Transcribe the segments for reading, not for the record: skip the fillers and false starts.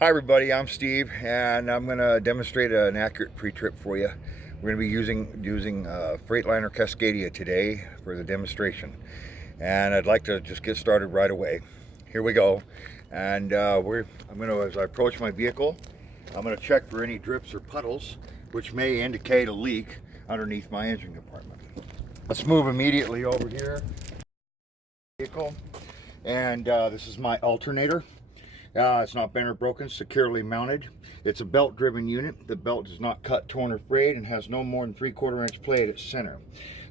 Hi everybody, I'm Steve, and I'm going to demonstrate an accurate pre-trip for you. We're going to be using Freightliner Cascadia today for the demonstration, and I'd like to just get started right away. Here we go, and as I approach my vehicle, I'm going to check for any drips or puddles, which may indicate a leak underneath my engine compartment. Let's move immediately over here. Vehicle, and this is my alternator. It's not bent or broken, securely mounted. It's a belt driven unit. The belt is not cut, torn, or frayed and has no more than 3/4 inch play at its center.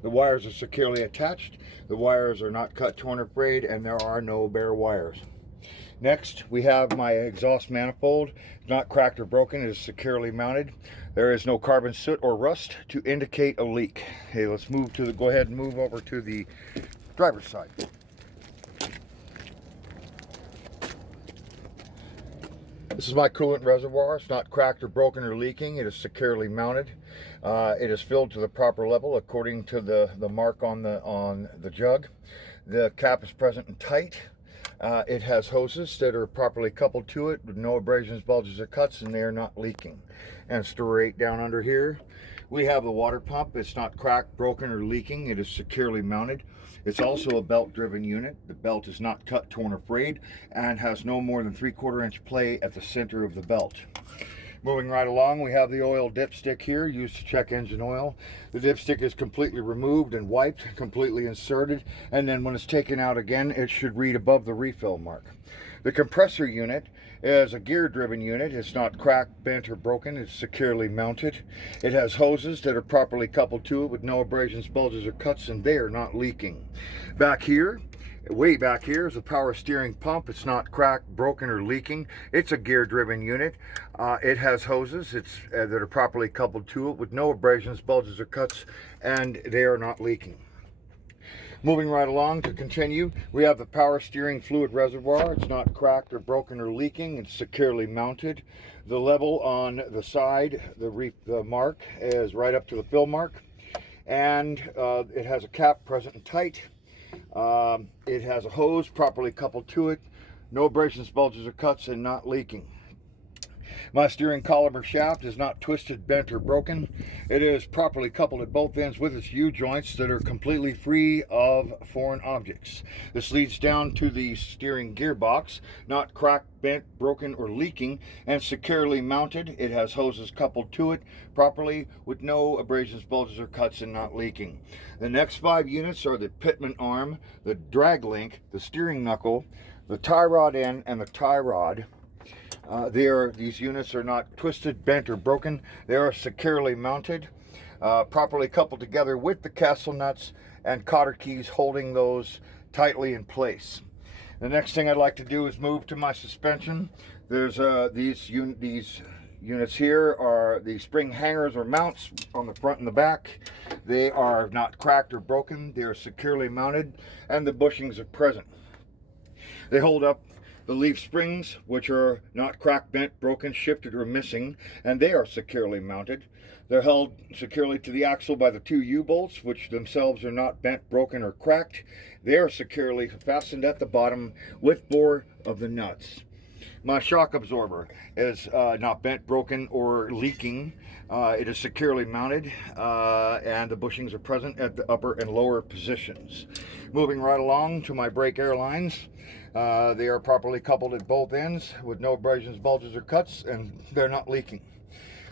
The wires are securely attached. The wires are not cut, torn, or frayed, and there are no bare wires. Next, we have my exhaust manifold. It's not cracked or broken. It is securely mounted. There is no carbon soot or rust to indicate a leak. Okay, let's go ahead and move over to the driver's side. This is my coolant reservoir. It's not cracked or broken or leaking. It is securely mounted. It is filled to the proper level according to the mark on the jug. The cap is present and tight. It has hoses that are properly coupled to it with no abrasions, bulges, or cuts, and they are not leaking. And straight down under here, we have the water pump. It's not cracked, broken, or leaking. It is securely mounted. It's also a belt-driven unit. The belt is not cut, torn, or frayed, and has no more than 3/4 inch play at the center of the belt. Moving right along, we have the oil dipstick here, used to check engine oil. The dipstick is completely removed and wiped, completely inserted, and then when it's taken out again, it should read above the refill mark. The compressor unit is a gear-driven unit. It's not cracked, bent, or broken. It's securely mounted. It has hoses that are properly coupled to it with no abrasions, bulges, or cuts, and they are not leaking. Way back here is a power steering pump. It's not cracked, broken, or leaking. It's a gear-driven unit. It has hoses that are properly coupled to it with no abrasions, bulges, or cuts, and they are not leaking. Moving right along to continue, we have the power steering fluid reservoir. It's not cracked or broken or leaking. It's securely mounted. The level on the side, the mark, is right up to the fill mark, and it has a cap present and tight. It has a hose properly coupled to it, no abrasions, bulges, or cuts, and not leaking. My steering column shaft is not twisted, bent, or broken. It is properly coupled at both ends with its U-joints that are completely free of foreign objects. This leads down to the steering gearbox, not cracked, bent, broken, or leaking, and securely mounted. It has hoses coupled to it properly with no abrasions, bulges, or cuts, and not leaking. The next 5 units are the pitman arm, the drag link, the steering knuckle, the tie rod end, and the tie rod. These units are not twisted, bent, or broken. They are securely mounted, properly coupled together with the castle nuts and cotter keys holding those tightly in place. The next thing I'd like to do is move to my suspension. There's these units here are the spring hangers or mounts on the front and the back. They are not cracked or broken. They are securely mounted, and the bushings are present. They hold up the leaf springs, which are not cracked, bent, broken, shifted, or missing, and they are securely mounted. They're held securely to the axle by the 2 U-bolts, which themselves are not bent, broken, or cracked. They are securely fastened at the bottom with bore of the nuts. My shock absorber is not bent, broken, or leaking. It is securely mounted, and the bushings are present at the upper and lower positions. Moving right along to my brake air lines. They are properly coupled at both ends with no abrasions, bulges, or cuts, and they're not leaking.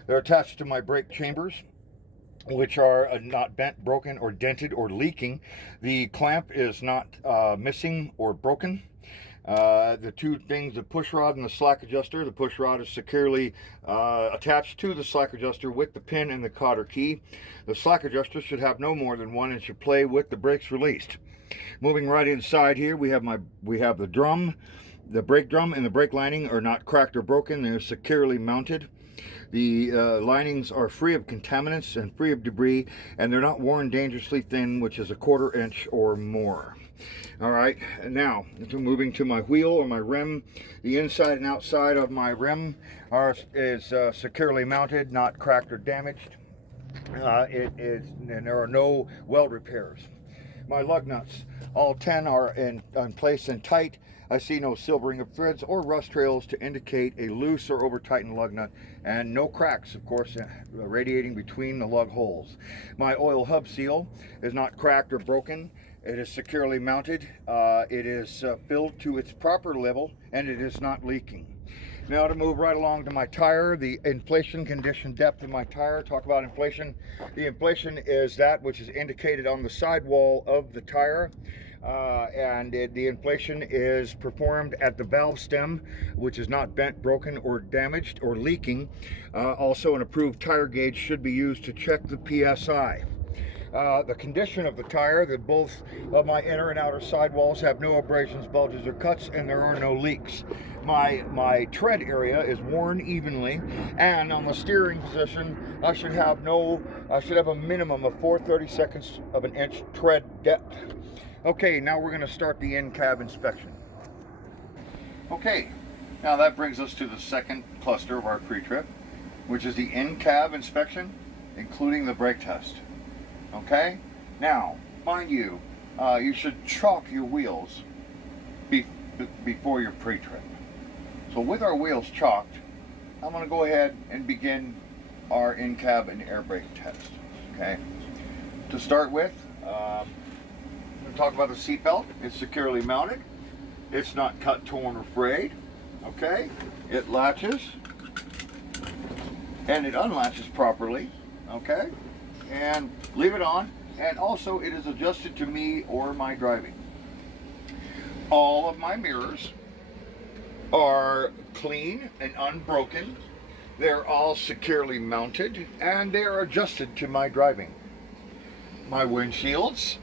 They're attached to my brake chambers, which are not bent, broken, or dented, or leaking. The clamp is not missing or broken. The 2 things, the push rod and the slack adjuster. The push rod is securely attached to the slack adjuster with the pin and the cotter key. The slack adjuster should have no more than 1 inch of play with the brakes released. Moving right inside here, we have the drum. The brake drum and the brake lining are not cracked or broken. They're securely mounted. The linings are free of contaminants and free of debris, and they're not worn dangerously thin, which is 1/4 inch or more. All right, now moving to my wheel or my rim. The inside and outside of my rim is securely mounted, not cracked or damaged. And there are no weld repairs. My lug nuts, all 10 are in place and tight, I see no silvering of threads or rust trails to indicate a loose or over-tightened lug nut, and no cracks, of course, radiating between the lug holes. My oil hub seal is not cracked or broken. It is securely mounted. It is filled to its proper level, and it is not leaking. Now to move right along to my tire, the inflation condition depth of my tire. Talk about inflation. The inflation is that which is indicated on the sidewall of the tire. The inflation is performed at the valve stem, which is not bent, broken, or damaged, or leaking. Also, an approved tire gauge should be used to check the PSI. The condition of the tire, that both of my inner and outer sidewalls have no abrasions, bulges, or cuts, and there are no leaks. My tread area is worn evenly, and on the steering position, I should have a minimum of 4/32 of an inch tread depth. Okay, now we're going to start the in-cab inspection. Okay, now that brings us to the second cluster of our pre-trip, which is the in-cab inspection, including the brake test. Okay, now, mind you, you should chalk your wheels before your pre-trip. So with our wheels chalked, I'm going to go ahead and begin our in-cab and air brake test. Okay, to start with, I'm going to talk about the seat belt. It's securely mounted. It's not cut, torn, or frayed. Okay, it latches and it unlatches properly. Okay, and leave it on, and also it is adjusted to me or my driving. All of my mirrors are clean and unbroken. They're all securely mounted, and they are adjusted to my driving. My windshields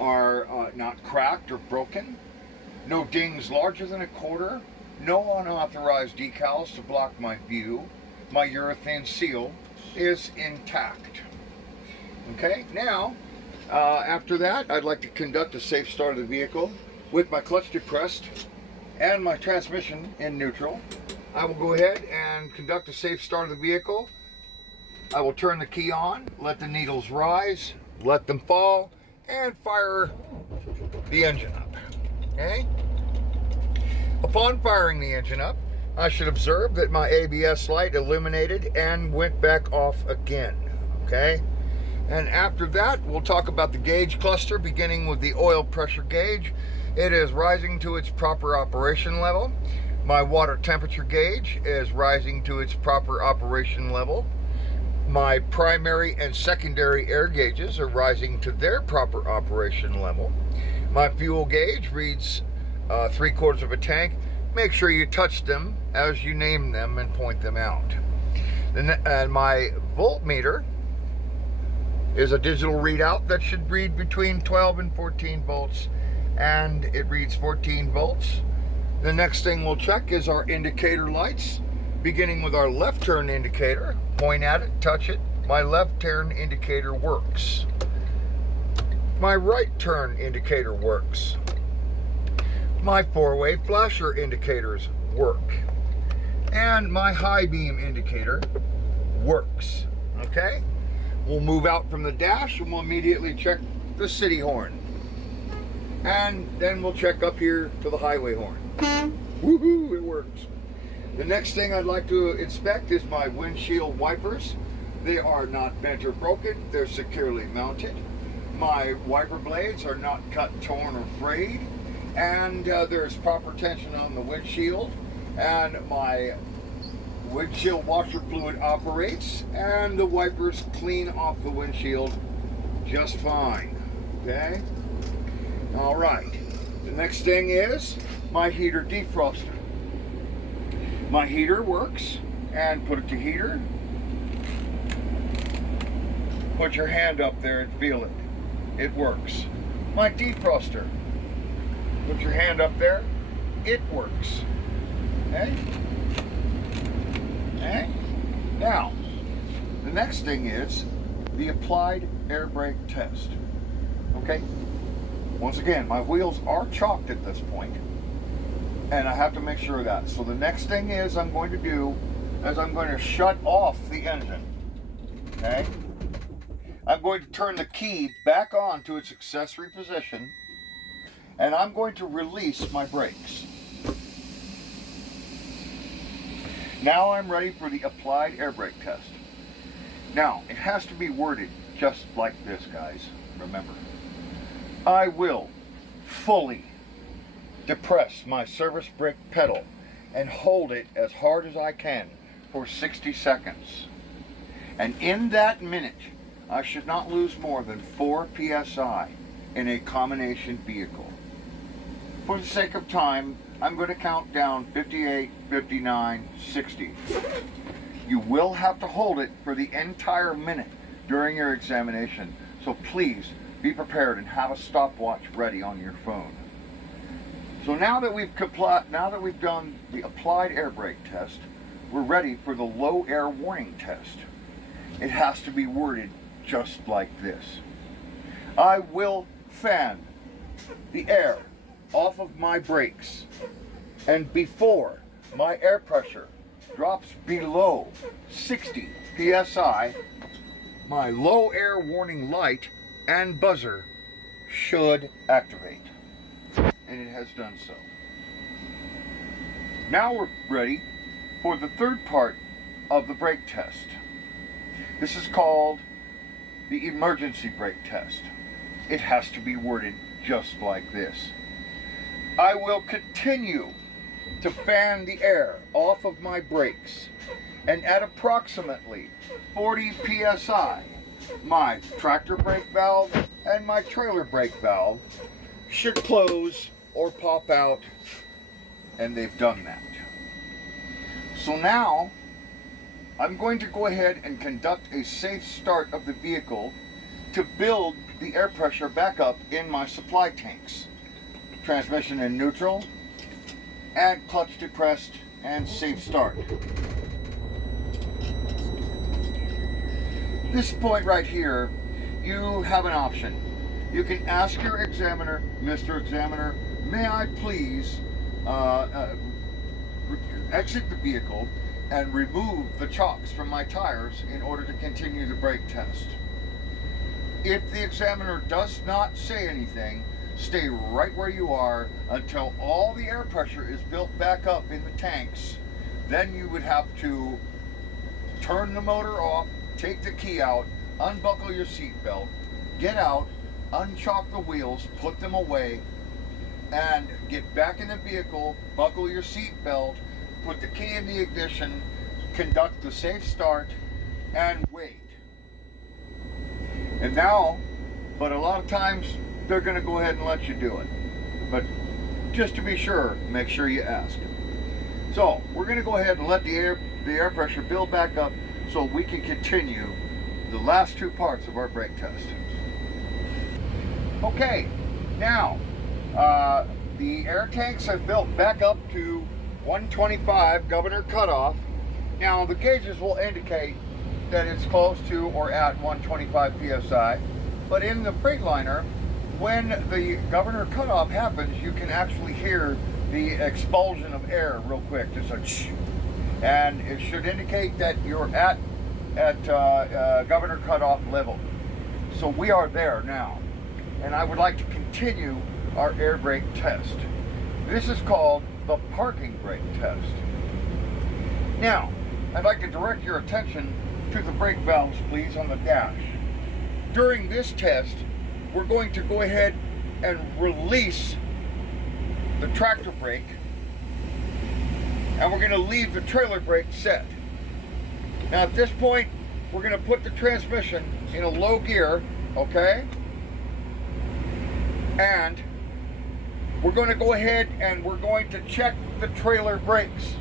are not cracked or broken. No dings larger than a quarter. No unauthorized decals to block my view. My urethane seal is intact. Okay, now, after that, I'd like to conduct a safe start of the vehicle with my clutch depressed and my transmission in neutral. I will go ahead and conduct a safe start of the vehicle. I will turn the key on, let the needles rise, let them fall, and fire the engine up. Okay? Upon firing the engine up, I should observe that my ABS light illuminated and went back off again. Okay? And after that, we'll talk about the gauge cluster, beginning with the oil pressure gauge. It is rising to its proper operation level. My water temperature gauge is rising to its proper operation level. My primary and secondary air gauges are rising to their proper operation level. My fuel gauge reads 3/4 of a tank. Make sure you touch them as you name them and point them out. And my voltmeter is a digital readout that should read between 12 and 14 volts, and it reads 14 volts. The next thing we'll check is our indicator lights, beginning with our left turn indicator. Point at it, touch it. My left turn indicator works. My right turn indicator works. My four-way flasher indicators work. And my high beam indicator works. Okay? We'll move out from the dash and we'll immediately check the city horn. And then we'll check up here to the highway horn. Woohoo, it works. The next thing I'd like to inspect is my windshield wipers. They are not bent or broken. They're securely mounted. My wiper blades are not cut, torn, or frayed. And there's proper tension on the windshield. And my windshield washer fluid operates, and the wipers clean off the windshield just fine. Okay? All right. The next thing is my heater defroster. My heater works, and put it to heater. Put your hand up there and feel it. It works. My defroster. Put your hand up there. It works. Okay? Okay? Now, the next thing is the applied air brake test. Okay? Once again, my wheels are chalked at this point, and I have to make sure of that. So the next thing is I'm going to shut off the engine. Okay? I'm going to turn the key back on to its accessory position, and I'm going to release my brakes. Now I'm ready for the applied air brake test. Now, it has to be worded just like this, guys. Remember, I will fully depress my service brake pedal and hold it as hard as I can for 60 seconds. And in that minute, I should not lose more than 4 psi in a combination vehicle. For the sake of time, I'm going to count down 58, 59, 60. You will have to hold it for the entire minute during your examination, so please be prepared and have a stopwatch ready on your phone. So now that we've done the applied air brake test, we're ready for the low air warning test. It has to be worded just like this. I will fan the air off of my brakes, and before my air pressure drops below 60 psi, my low air warning light and buzzer should activate. And it has done so. Now we're ready for the third part of the brake test. This is called the emergency brake test. It has to be worded just like this. I will continue to fan the air off of my brakes, and at approximately 40 psi, my tractor brake valve and my trailer brake valve should close or pop out, and they've done that. So now I'm going to go ahead and conduct a safe start of the vehicle to build the air pressure back up in my supply tanks. Transmission in neutral, and clutch depressed, and safe start. This point right here, you have an option. You can ask your examiner, Mr. Examiner, may I please exit the vehicle and remove the chocks from my tires in order to continue the brake test. If the examiner does not say anything, stay right where you are until all the air pressure is built back up in the tanks. Then you would have to turn the motor off, take the key out, unbuckle your seatbelt, get out, unchock the wheels, put them away, and get back in the vehicle, buckle your seatbelt, put the key in the ignition, conduct the safe start, and wait. And now, but a lot of times, they're going to go ahead and let you do it. But just to be sure, make sure you ask. So, we're going to go ahead and let the air pressure build back up so we can continue the last two parts of our brake test. Okay, now, the air tanks have built back up to 125 governor cutoff. Now, the gauges will indicate that it's close to or at 125 psi, but in the Freightliner, when the governor cutoff happens, you can actually hear the expulsion of air real quick, just a shh, and it should indicate that you're at governor cutoff level. So we are there now, and I would like to continue our air brake test. This is called the parking brake test. Now, I'd like to direct your attention to the brake valves, please, on the dash. During this test, we're going to go ahead and release the tractor brake, and we're going to leave the trailer brake set. Now at this point, we're going to put the transmission in a low gear, okay? And we're going to go ahead and we're going to check the trailer brakes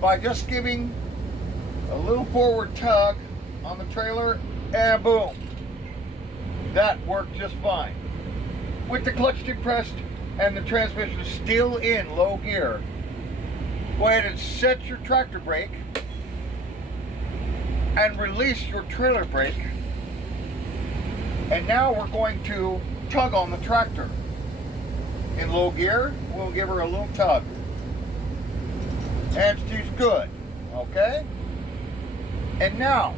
by just giving a little forward tug on the trailer, and boom. That worked just fine. With the clutch depressed and the transmission still in low gear, go ahead and set your tractor brake and release your trailer brake. And now we're going to tug on the tractor. In low gear, we'll give her a little tug. And she's good, okay? And now,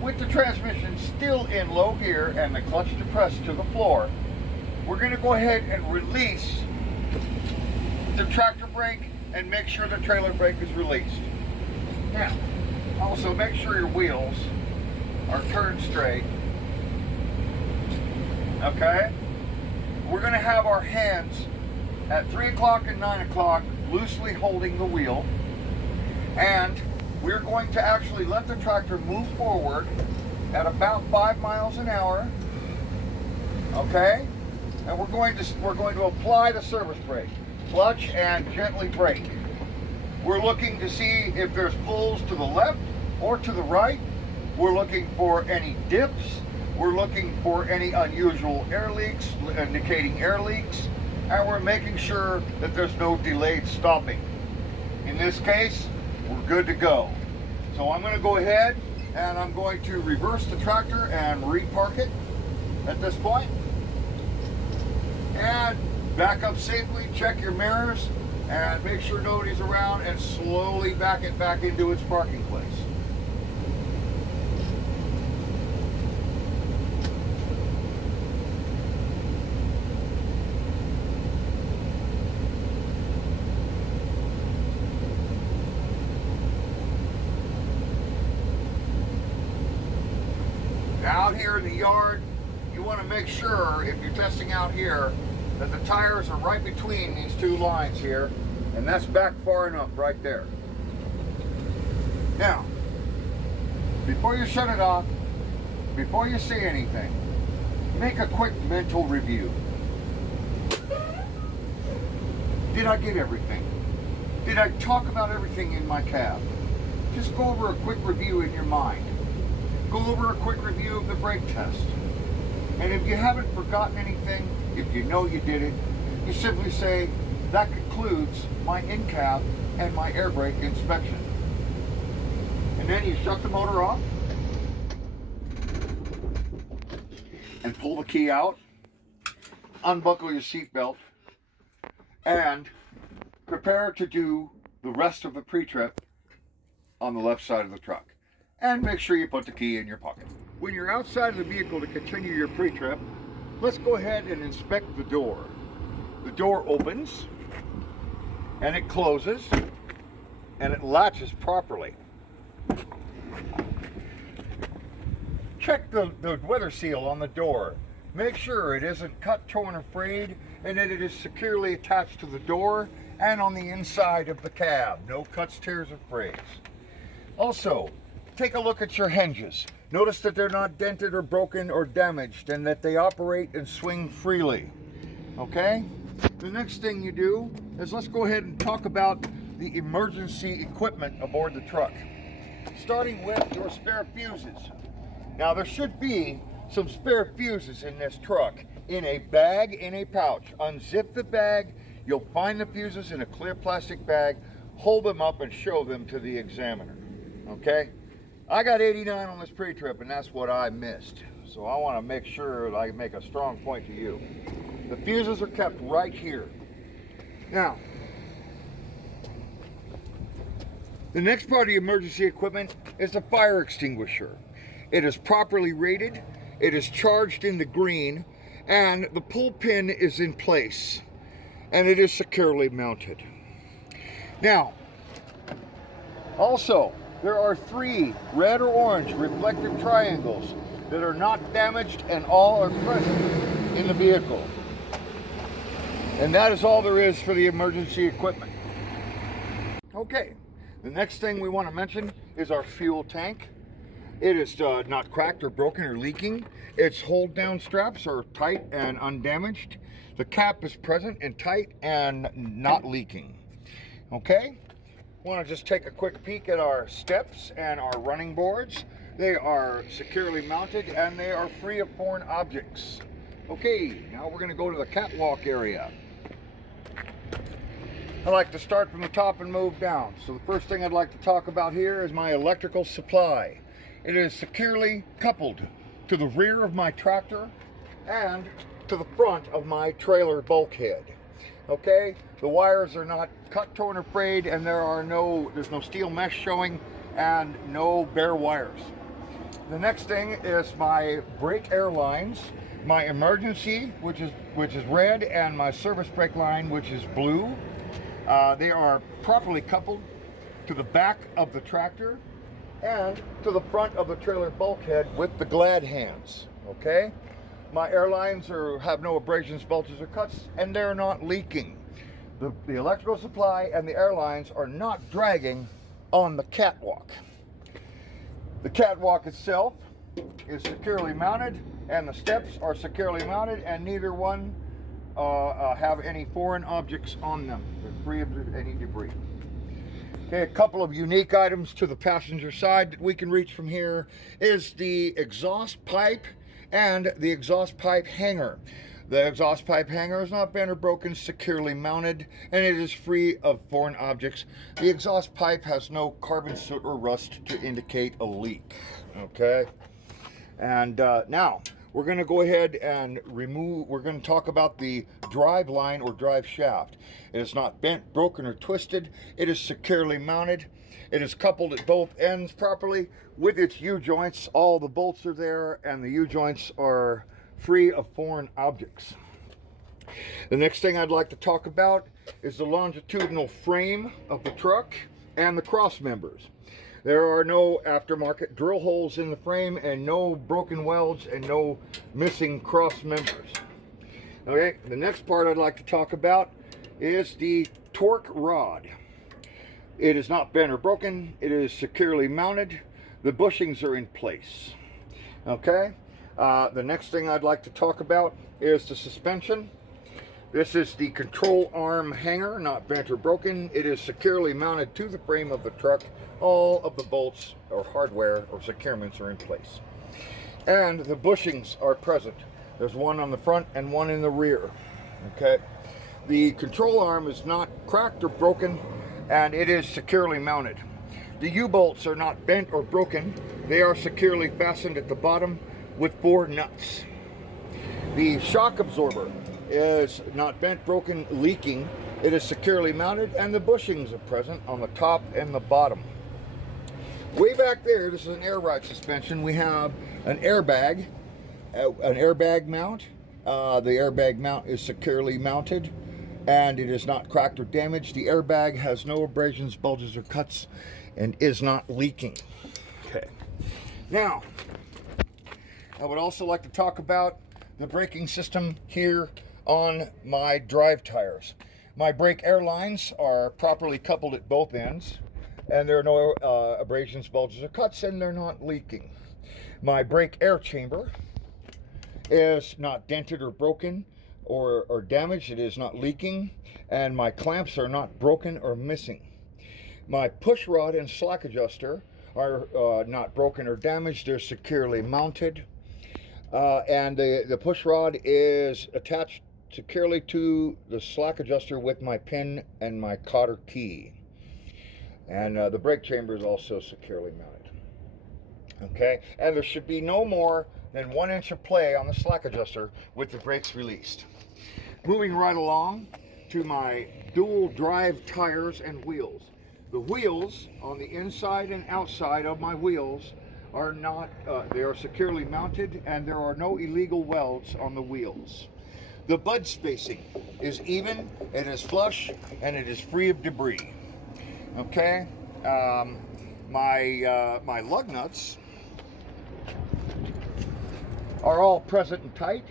with the transmission still in low gear and the clutch depressed to the floor, we're going to go ahead and release the tractor brake and make sure the trailer brake is released. Now, also make sure your wheels are turned straight. Okay? We're going to have our hands at 3 o'clock and 9 o'clock loosely holding the wheel, and we're going to actually let the tractor move forward at about 5 miles an hour. Okay? And we're going to apply the service brake, clutch and gently brake. We're looking to see if there's pulls to the left or to the right. We're looking for any dips. We're looking for any unusual air leaks, indicating air leaks, and we're making sure that there's no delayed stopping. In this case, we're good to go. So I'm going to go ahead and I'm going to reverse the tractor and repark it at this point. And back up safely, check your mirrors, and make sure nobody's around, and slowly back it back into its parking place. Out here in the yard, you want to make sure, if you're testing out here, that the tires are right between these two lines here, and that's back far enough right there. Now, before you shut it off, before you say anything, make a quick mental review. Did I get everything? Did I talk about everything in my cab? Just go over a quick review in your mind. Go over a quick review of the brake test. And if you haven't forgotten anything, if you know you did it, you simply say, that concludes my in-cab and my air brake inspection. And then you shut the motor off and pull the key out, unbuckle your seatbelt, and prepare to do the rest of the pre-trip on the left side of the truck. And make sure you put the key in your pocket. When you're outside of the vehicle to continue your pre-trip, let's go ahead and inspect the door. The door opens, and it closes, and it latches properly. Check the weather seal on the door. Make sure it isn't cut, torn, or frayed, and that it is securely attached to the door and on the inside of the cab. No cuts, tears, or frays. Also, take a look at your hinges. Notice that they're not dented or broken or damaged, and that they operate and swing freely. Okay? The next thing you do is let's go ahead and talk about the emergency equipment aboard the truck. Starting with your spare fuses. Now there should be some spare fuses in this truck in a bag, in a pouch. Unzip the bag, you'll find the fuses in a clear plastic bag, hold them up and show them to the examiner. Okay? I got 89 on this pre-trip, and that's what I missed. So I want to make sure that I make a strong point to you. The fuses are kept right here. Now, the next part of the emergency equipment is the fire extinguisher. It is properly rated, it is charged in the green, and the pull pin is in place, and it is securely mounted. Now, also, there are 3 red or orange reflective triangles that are not damaged, and all are present in the vehicle. And that is all there is for the emergency equipment. Okay, the next thing we want to mention is our fuel tank. It is not cracked or broken or leaking. Its hold down straps are tight and undamaged. The cap is present and tight and not leaking. Okay? Want to just take a quick peek at our steps and our running boards. They are securely mounted and they are free of foreign objects. Okay, now we're going to go to the catwalk area. I like to start from the top and move down. So the first thing I'd like to talk about here is my electrical supply. It is securely coupled to the rear of my tractor and to the front of my trailer bulkhead. Okay, the wires are not cut, torn, or frayed, and there's no steel mesh showing and no bare wires. The next thing is my brake air lines. my emergency, which is red, and my service brake line, which is blue. They are properly coupled to the back of the tractor and to the front of the trailer bulkhead with the glad hands. Okay, my air lines have no abrasions, bulges, or cuts, and they're not leaking. The electrical supply and the air lines are not dragging on the catwalk. The catwalk itself is securely mounted, and the steps are securely mounted, and neither one have any foreign objects on them. They're free of any debris. Okay, a couple of unique items to the passenger side that we can reach from here is the exhaust pipe and the exhaust pipe hanger. The exhaust pipe hanger is not bent or broken, securely mounted, and it is free of foreign objects. The exhaust pipe has no carbon soot or rust to indicate a leak. Okay, and now we're going to go ahead and we're going to talk about the drive line or drive shaft. It is not bent, broken, or twisted. It is securely mounted. It is coupled at both ends properly with its U-joints. All the bolts are there, and the U-joints are free of foreign objects. The next thing I'd like to talk about is the longitudinal frame of the truck and the cross members. There are no aftermarket drill holes in the frame, and no broken welds, and no missing cross members. Okay, the next part I'd like to talk about is the torque rod. It is not bent or broken. It is securely mounted. The bushings are in place. Okay, the next thing I'd like to talk about is the suspension. This is the control arm hanger, not bent or broken. It is securely mounted to the frame of the truck. All of the bolts or hardware or securements are in place. And the bushings are present. There's one on the front and one in the rear. Okay. The control arm is not cracked or broken, and it is securely mounted. The U-bolts are not bent or broken. They are securely fastened at the bottom with 4 nuts. The shock absorber is not bent, broken, leaking. It is securely mounted, and the bushings are present on the top and the bottom. Way back there, this is an air ride suspension. We have an airbag mount. The airbag mount is securely mounted, and it is not cracked or damaged. The airbag has no abrasions, bulges, or cuts, and is not leaking. Okay. Now, I would also like to talk about the braking system here on my drive tires. My brake air lines are properly coupled at both ends, and there are no abrasions, bulges, or cuts, and they're not leaking. My brake air chamber is not dented or broken or damaged. It is not leaking, and my clamps are not broken or missing. My push rod and slack adjuster are not broken or damaged. They're securely mounted, and the push rod is attached securely to the slack adjuster with my pin and my cotter key. And the brake chamber is also securely mounted. Okay, and there should be no more than 1 inch of play on the slack adjuster with the brakes released. Moving right along to my dual drive tires and wheels. The wheels on the inside and outside of my wheels are not, they are securely mounted, and there are no illegal welds on the wheels. The bud spacing is even, it is flush, and it is free of debris. Okay, my lug nuts are all present and tight.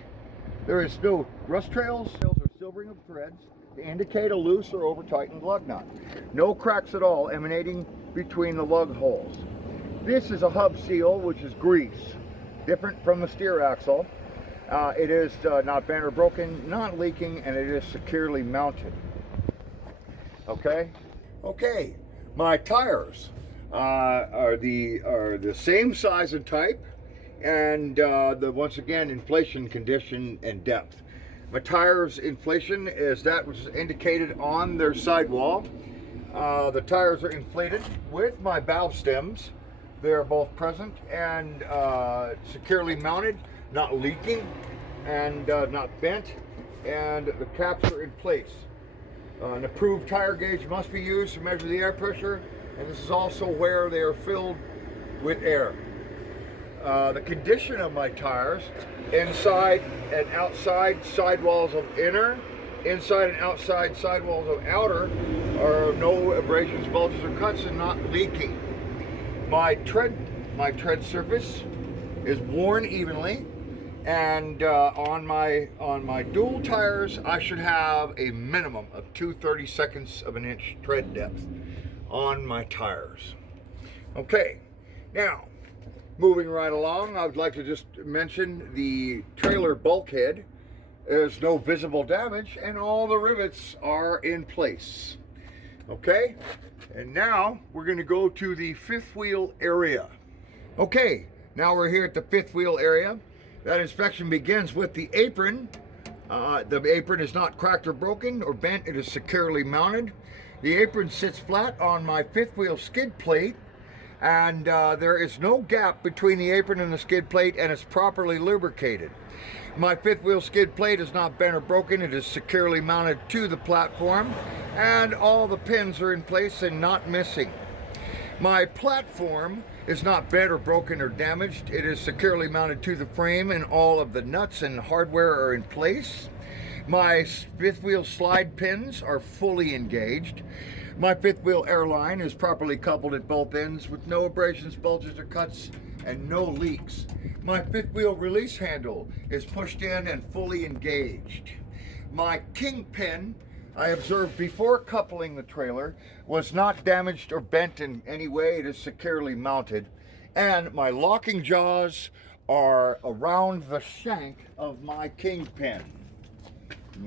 There is no rust trails or silvering of threads to indicate a loose or over-tightened lug nut. No cracks at all emanating between the lug holes. This is a hub seal, which is grease, different from the steer axle. It is not bent or broken, not leaking, and it is securely mounted. Okay. Okay, my tires are the same size and type, and once again, inflation, condition, and depth. My tires inflation is that which is indicated on their sidewall. The tires are inflated with my valve stems. They are both present and securely mounted, not leaking, and not bent, and the caps are in place. An approved tire gauge must be used to measure the air pressure, and this is also where they are filled with air. the condition of my tires, inside and outside sidewalls of inner, inside and outside sidewalls of outer, are no abrasions, bulges, or cuts, and not leaking. My tread surface is worn evenly, and on my dual tires, I should have a minimum of 2/32 of an inch tread depth on my tires. Okay, now moving right along, I would like to just mention the trailer bulkhead. There's no visible damage, and all the rivets are in place. Okay, and now we're going to go to the fifth wheel area. Okay, now we're here at the fifth wheel area. That inspection begins with the apron. The apron is not cracked or broken or bent. It is securely mounted. The apron sits flat on my fifth wheel skid plate, and there is no gap between the apron and the skid plate, and it's properly lubricated. My fifth wheel skid plate is not bent or broken. It is securely mounted to the platform, and all the pins are in place and not missing. My platform is not bent or broken or damaged. It is securely mounted to the frame, and all of the nuts and hardware are in place. My fifth wheel slide pins are fully engaged. My fifth wheel airline is properly coupled at both ends with no abrasions, bulges, or cuts, and no leaks. My fifth wheel release handle is pushed in and fully engaged. My kingpin, I observed before coupling the trailer, was not damaged or bent in any way. It is securely mounted. And my locking jaws are around the shank of my kingpin.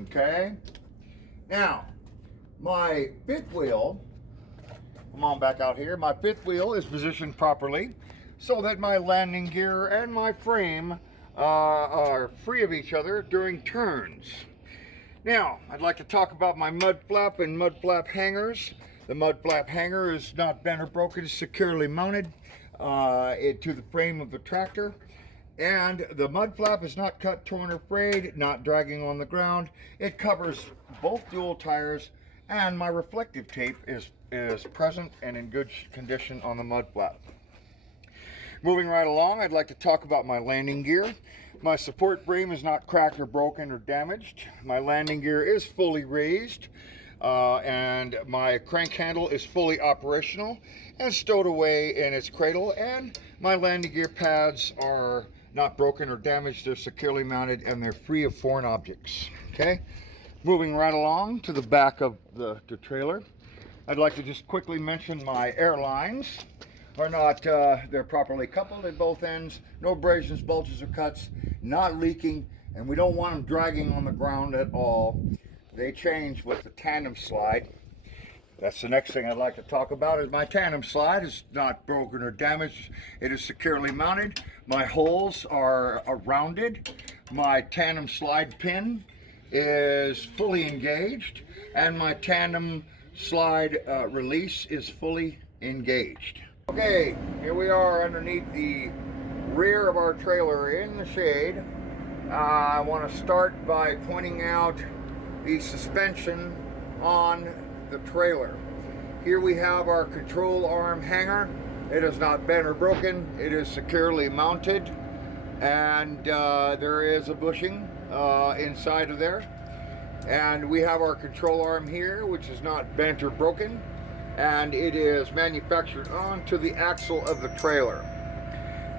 Okay? Now, my fifth wheel, come on back out here, my fifth wheel is positioned properly so that my landing gear and my frame are free of each other during turns. Now, I'd like to talk about my mud flap and mud flap hangers. The mud flap hanger is not bent or broken, it's securely mounted to the frame of the tractor. And the mud flap is not cut, torn, or frayed, not dragging on the ground. It covers both dual tires, and my reflective tape is present and in good condition on the mud flap. Moving right along, I'd like to talk about my landing gear. My support frame is not cracked or broken or damaged. My landing gear is fully raised, and my crank handle is fully operational and stowed away in its cradle, and my landing gear pads are not broken or damaged. They're securely mounted, and they're free of foreign objects. Okay, moving right along to the back of the trailer, I'd like to just quickly mention my airlines are not, they're properly coupled at both ends, no abrasions, bulges, or cuts, not leaking, and we don't want them dragging on the ground at all. They change with the tandem slide. That's the next thing I'd like to talk about. Is my tandem slide is not broken or damaged. It is securely mounted. My holes are rounded. My tandem slide pin is fully engaged, and my tandem slide release is fully engaged. Okay, here we are underneath the rear of our trailer in the shade. I want to start by pointing out the suspension on the trailer. Here we have our control arm hanger. It is not bent or broken. It is securely mounted, and there is a bushing inside of there. And we have our control arm here, which is not bent or broken, and it is manufactured onto the axle of the trailer.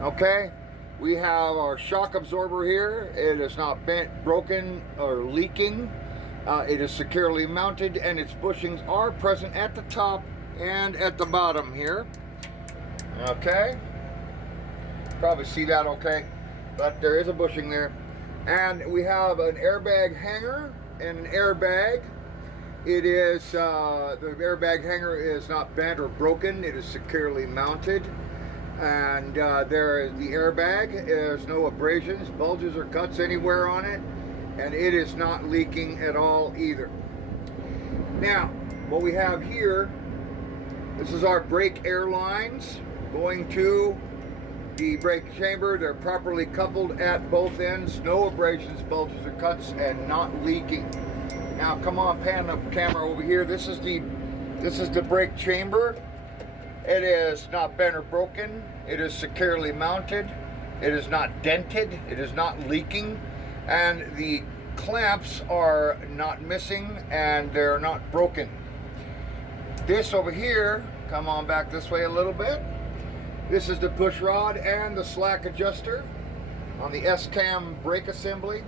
Okay, we have our shock absorber here. It is not bent, broken, or leaking. It is securely mounted, and its bushings are present at the top and at the bottom here. Okay, probably see that okay, but there is a bushing there. And we have an airbag hanger and an airbag. It is, the airbag hanger is not bent or broken. It is securely mounted. And there is the airbag. There's no abrasions, bulges, or cuts anywhere on it. And it is not leaking at all either. Now, what we have here, this is our brake air lines going to the brake chamber. They're properly coupled at both ends. No abrasions, bulges, or cuts, and not leaking. Now, come on, pan the camera over here. This is the brake chamber. It is not bent or broken. It is securely mounted, It is not dented, it is not leaking, and the clamps are not missing and they're not broken. This over here, come on back this way a little bit. This is the push rod and the slack adjuster on the S-Cam brake assembly.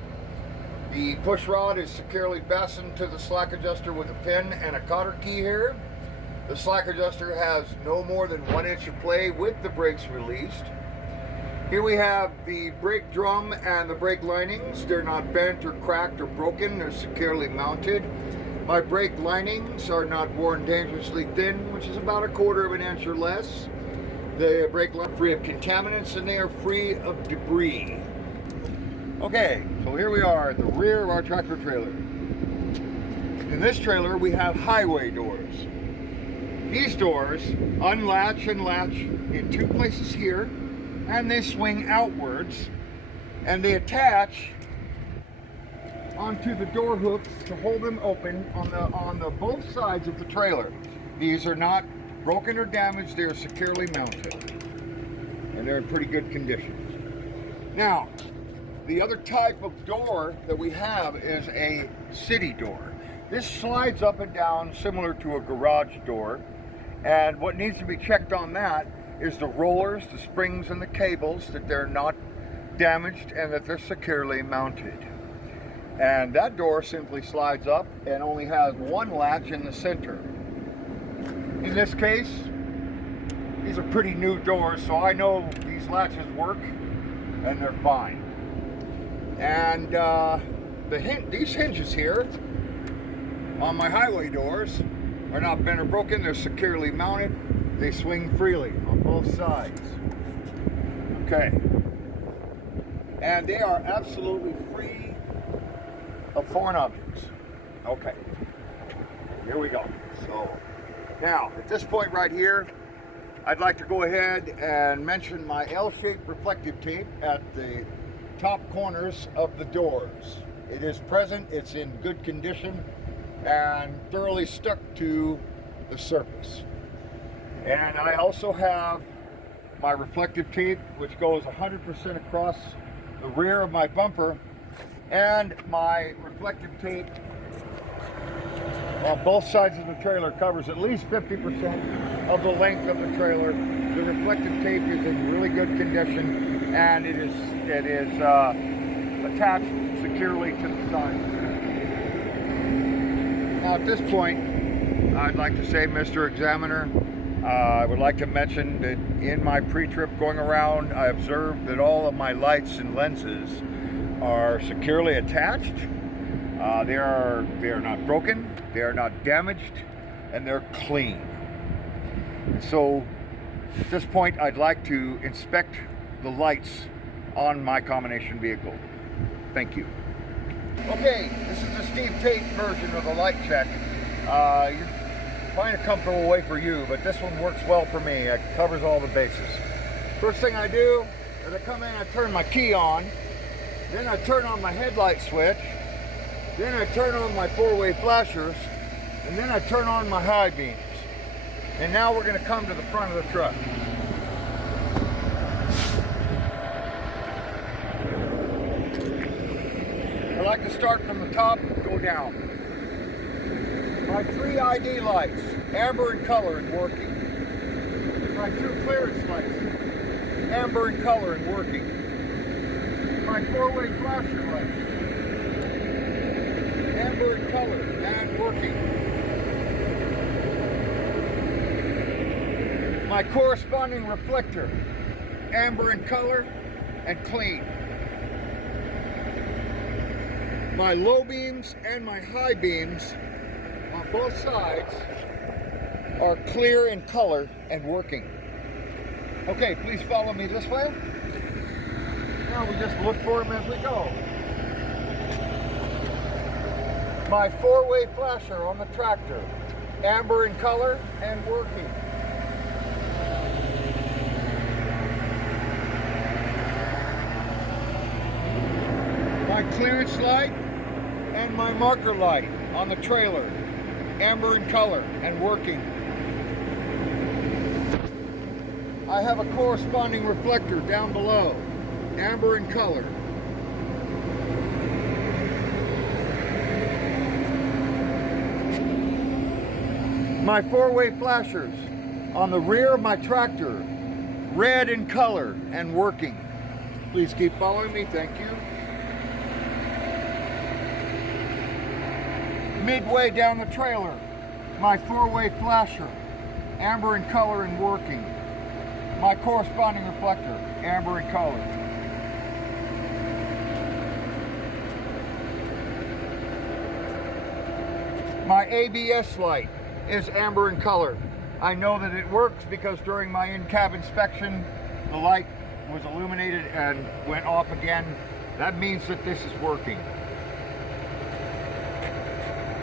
The push rod is securely fastened to the slack adjuster with a pin and a cotter key here. The slack adjuster has no more than 1 inch of play with the brakes released. Here we have the brake drum and the brake linings. They're not bent or cracked or broken. They're securely mounted. My brake linings are not worn dangerously thin, which is about 1/4 inch or less. The brake lines are free of contaminants and they are free of debris. Okay, so here we are at the rear of our tractor trailer. In this trailer we have highway doors. These doors unlatch and latch in 2 places here, and they swing outwards, and they attach onto the door hooks to hold them open on the both sides of the trailer. These are not broken or damaged, they are securely mounted, and they're in pretty good condition. Now, the other type of door that we have is a city door. This slides up and down similar to a garage door, and what needs to be checked on that is the rollers, the springs, and the cables, that they're not damaged and that they're securely mounted. And that door simply slides up and only has 1 latch in the center. In this case, these are pretty new doors, so I know these latches work and they're fine. And these hinges here on my highway doors are not bent or broken. They're securely mounted. They swing freely on both sides. Okay. And they are absolutely free of foreign objects. Okay. Here we go. So now, at this point right here, I'd like to go ahead and mention my L-shaped reflective tape at the top corners of the doors. It is present, it's in good condition, and thoroughly stuck to the surface. And I also have my reflective tape, which goes 100% across the rear of my bumper, and my reflective tape on both sides of the trailer covers at least 50% of the length of the trailer. The reflective tape is in really good condition, and it is attached securely to the side. Now at this point, I'd like to say, Mr. Examiner, I would like to mention that in my pre-trip going around, I observed that all of my lights and lenses are securely attached. They are not broken, they are not damaged, and they're clean. And so at this point, I'd like to inspect the lights on my combination vehicle. Thank you. Okay, this is the Steve Tate version of the light check. Find a comfortable way for you, but this one works well for me. It covers all the bases. First thing I do is I come in, I turn my key on, then I turn on my headlight switch, then I turn on my 4-way flashers, and then I turn on my high beams. And now we're going to come to the front of the truck. I like to start from the top and go down. My 3 ID lights, amber in color and working. My 2 clearance lights, amber in color and working. My 4-way flasher lights, amber in color and working. My corresponding reflector, amber in color and clean. My low beams and my high beams on both sides are clear in color and working. Okay, please follow me this way. Now we just look for them as we go. My 4-way flasher on the tractor, amber in color and working. My clearance light and my marker light on the trailer, amber in color and working. I have a corresponding reflector down below, amber in color. My four-way flashers on the rear of my tractor, red in color and working. Please keep following me, thank you. Midway down the trailer, my four-way flasher, amber in color and working. My corresponding reflector, amber in color. My ABS light is amber in color. I know that it works because during my in-cab inspection, the light was illuminated and went off again. That means that this is working.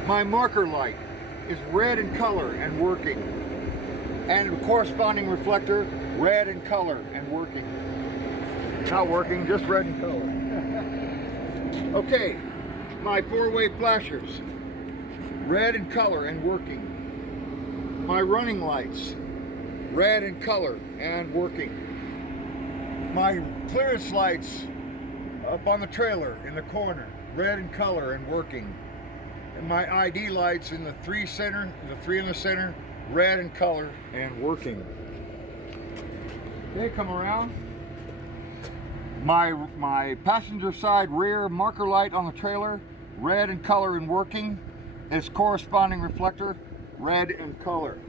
My marker light is red in color and working. And the corresponding reflector, red in color and working. Not working, just red in color. Okay, my four-way flashers, red in color and working. My running lights, red in color and working. My clearance lights up on the trailer in the corner, red in color and working. And my ID lights in the three in the center, red in color and working. Okay, come around. My passenger side rear marker light on the trailer, red in color and working. Its corresponding reflector, red in color.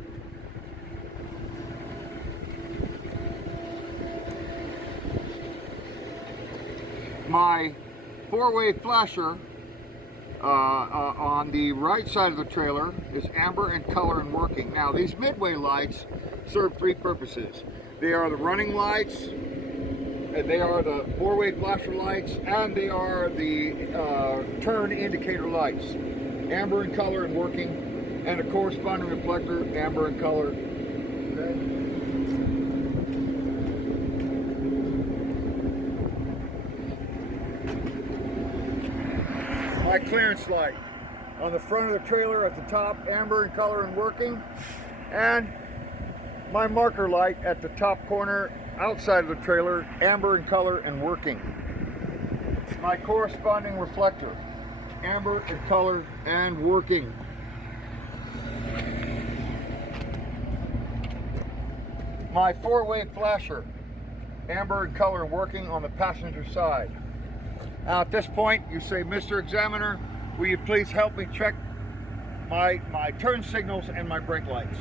My four-way flasher on the right side of the trailer is amber in color and working. Now these midway lights serve three purposes. They are the running lights, and they are the four-way flasher lights, and they are the turn indicator lights. Amber in color and working. And a corresponding reflector, amber in color. Okay. My clearance light on the front of the trailer at the top, amber in color and working. And my marker light at the top corner outside of the trailer, amber in color and working. My corresponding reflector, amber in color and working. My four-way flasher, amber in color working on the passenger side. Now at this point you say, Mr. Examiner, will you please help me check my turn signals and my brake lights?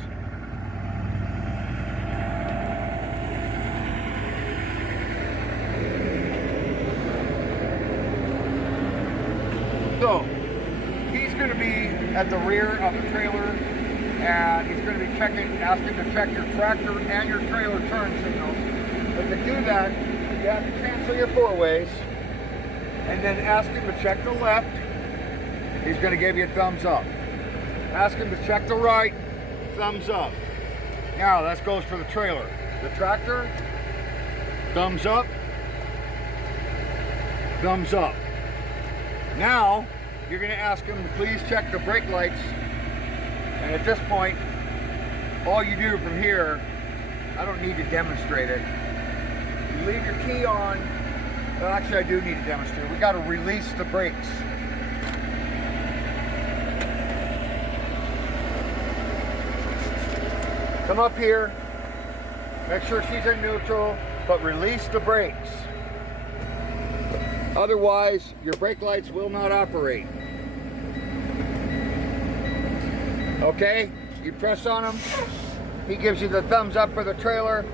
So he's going to be at the rear of the trailer, and he's going to be asking to check your tractor and your trailer turn signals. But to do that, you have to cancel your four-ways, and then ask him to check the left. He's going to give you a thumbs up. Ask him to check the right, thumbs up. Now that goes for the trailer. The tractor, thumbs up, thumbs up. Now, you're going to ask him to please check the brake lights. And at this point, all you do from here, I don't need to demonstrate it. You leave your key on. Well, actually, I do need to demonstrate. We got to release the brakes. Come up here. Make sure she's in neutral, but release the brakes. Otherwise, your brake lights will not operate. Okay, you press on him. He gives you the thumbs up for the trailer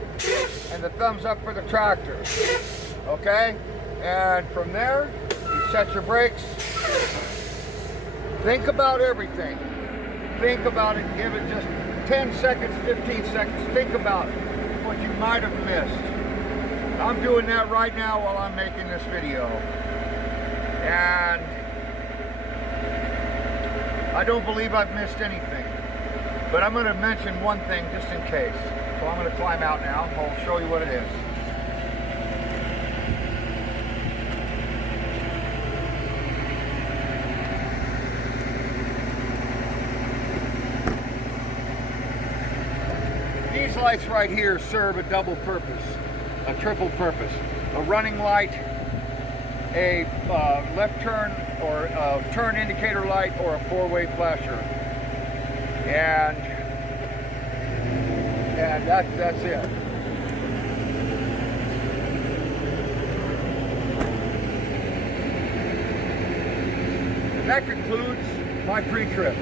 and the thumbs up for the tractor. Okay, and from there, you set your brakes. Think about everything. Think about it. Give it just 10 seconds, 15 seconds. Think about what you might have missed. I'm doing that right now while I'm making this video. And I don't believe I've missed anything. But I'm going to mention one thing just in case. So I'm going to climb out now. I'll show you what it is. These lights right here serve a double purpose. a triple purpose: a running light, a left turn or turn indicator light, or a four-way flasher, and that's it. And that concludes my pre-trip.